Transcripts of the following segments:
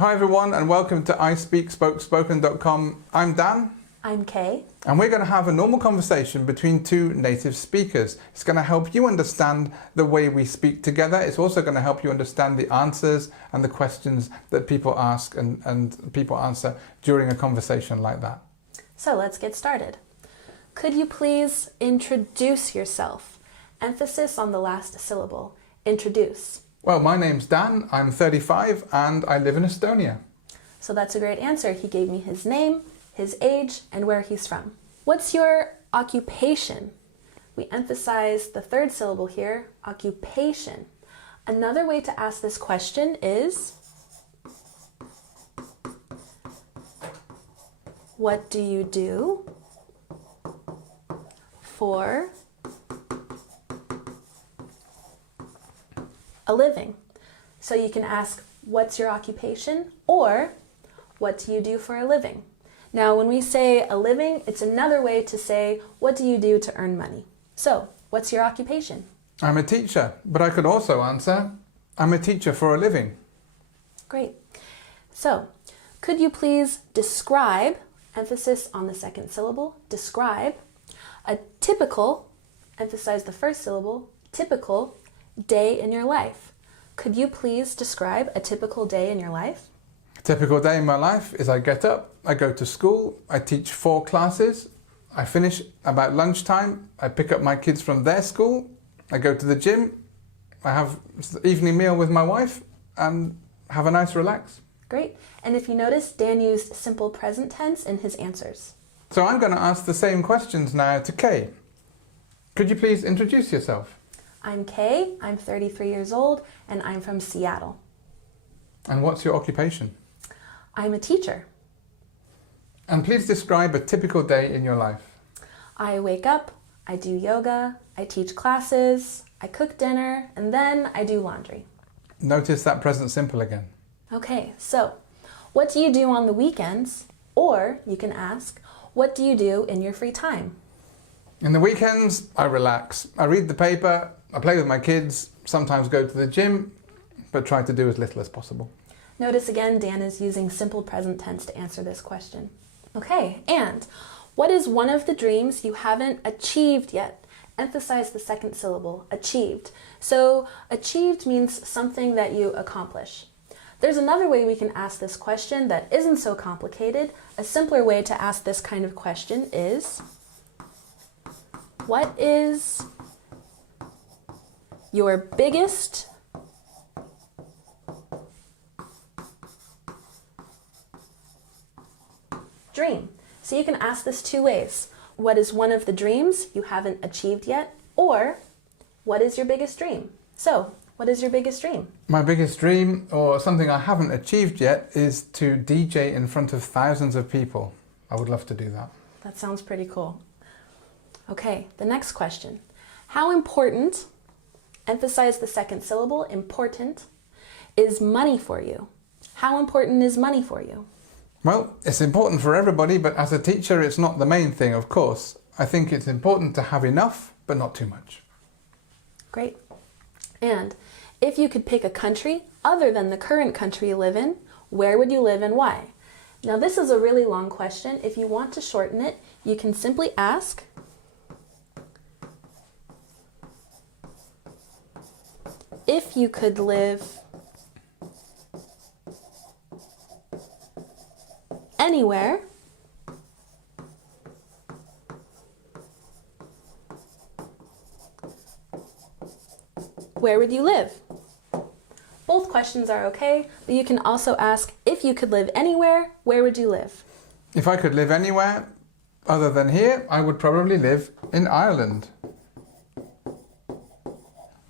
Hi everyone and welcome to ISpeakSpokeSpoken.com. I'm Dan. I'm Kay. And we're going to have a normal conversation between two native speakers. It's going to help you understand the way we speak together. It's also going to help you understand the answers and the questions that people ask and people answer during a conversation like that. So let's get started. Could you please introduce yourself? Emphasis on the last syllable. Introduce. Well, my name's Dan, I'm 35 and I live in Estonia. So that's a great answer. He gave me his name, his age, and where he's from. What's your occupation? We emphasize the third syllable here, occupation. Another way to ask this question is, what do you do for a living? So you can ask, what's your occupation? Or, what do you do for a living? Now, when we say a living, it's another way to say, what do you do to earn money? So, what's your occupation? I'm a teacher, but I could also answer, I'm a teacher for a living. Great. So, could you please describe, emphasis on the second syllable, describe a typical, emphasize the first syllable, typical day in your life? Could you please describe a typical day in your life? A typical day in my life is I get up, I go to school, I teach 4 classes, I finish about lunchtime, I pick up my kids from their school, I go to the gym, I have the evening meal with my wife and have a nice relax. Great. And if you notice, Dan used simple present tense in his answers. So I'm going to ask the same questions now to Kay. Could you please introduce yourself? I'm Kay, I'm 33 years old, and I'm from Seattle. And what's your occupation? I'm a teacher. And please describe a typical day in your life. I wake up, I do yoga, I teach classes, I cook dinner, and then I do laundry. Notice that present simple again. Okay, so what do you do on the weekends? Or you can ask, what do you do in your free time? In the weekends, I relax. I read the paper, I play with my kids, sometimes go to the gym, but try to do as little as possible. Notice again, Dan is using simple present tense to answer this question. Okay, and what is one of the dreams you haven't achieved yet? Emphasize the second syllable, achieved. So achieved means something that you accomplish. There's another way we can ask this question that isn't so complicated. A simpler way to ask this kind of question is, what is your biggest dream? So you can ask this 2 ways. What is one of the dreams you haven't achieved yet? Or, what is your biggest dream? So, what is your biggest dream? My biggest dream, or something I haven't achieved yet, is to DJ in front of thousands of people. I would love to do that. That sounds pretty cool. Okay, the next question. How important, emphasize the second syllable, important, is money for you? How important is money for you? Well, it's important for everybody, but as a teacher, it's not the main thing, of course. I think it's important to have enough, but not too much. Great. And if you could pick a country other than the current country you live in, where would you live and why? Now, this is a really long question. If you want to shorten it, you can simply ask, if you could live anywhere, where would you live? Both questions are okay, but you can also ask, if you could live anywhere, where would you live? If I could live anywhere other than here, I would probably live in Ireland.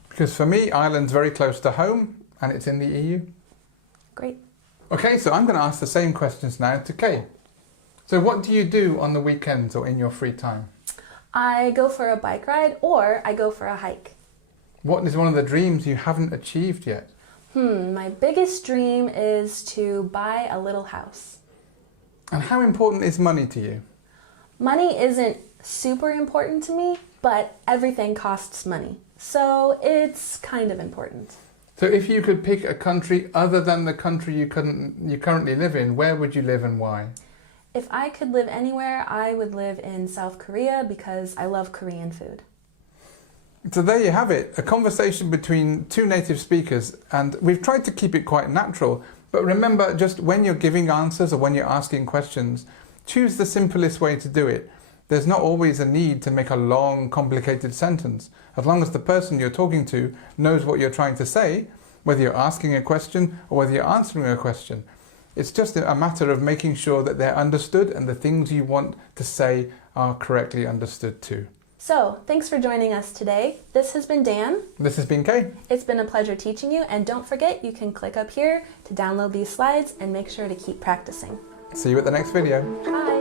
Because for me, Ireland's very close to home and it's in the EU. Great. Okay, so I'm going to ask the same questions now to Kay. So what do you do on the weekends or in your free time? I go for a bike ride or I go for a hike. What is one of the dreams you haven't achieved yet? My biggest dream is to buy a little house. And how important is money to you? Money isn't super important to me, but everything costs money. So it's kind of important. So if you could pick a country other than the country you currently live in, where would you live and why? If I could live anywhere, I would live in South Korea because I love Korean food. So there you have it, a conversation between two native speakers, and we've tried to keep it quite natural. But remember, just when you're giving answers or when you're asking questions, choose the simplest way to do it. There's not always a need to make a long, complicated sentence. As long as the person you're talking to knows what you're trying to say, whether you're asking a question or whether you're answering a question. It's just a matter of making sure that they're understood and the things you want to say are correctly understood too. So, thanks for joining us today. This has been Dan. This has been Kay. It's been a pleasure teaching you, and don't forget you can click up here to download these slides and make sure to keep practicing. See you at the next video. Bye.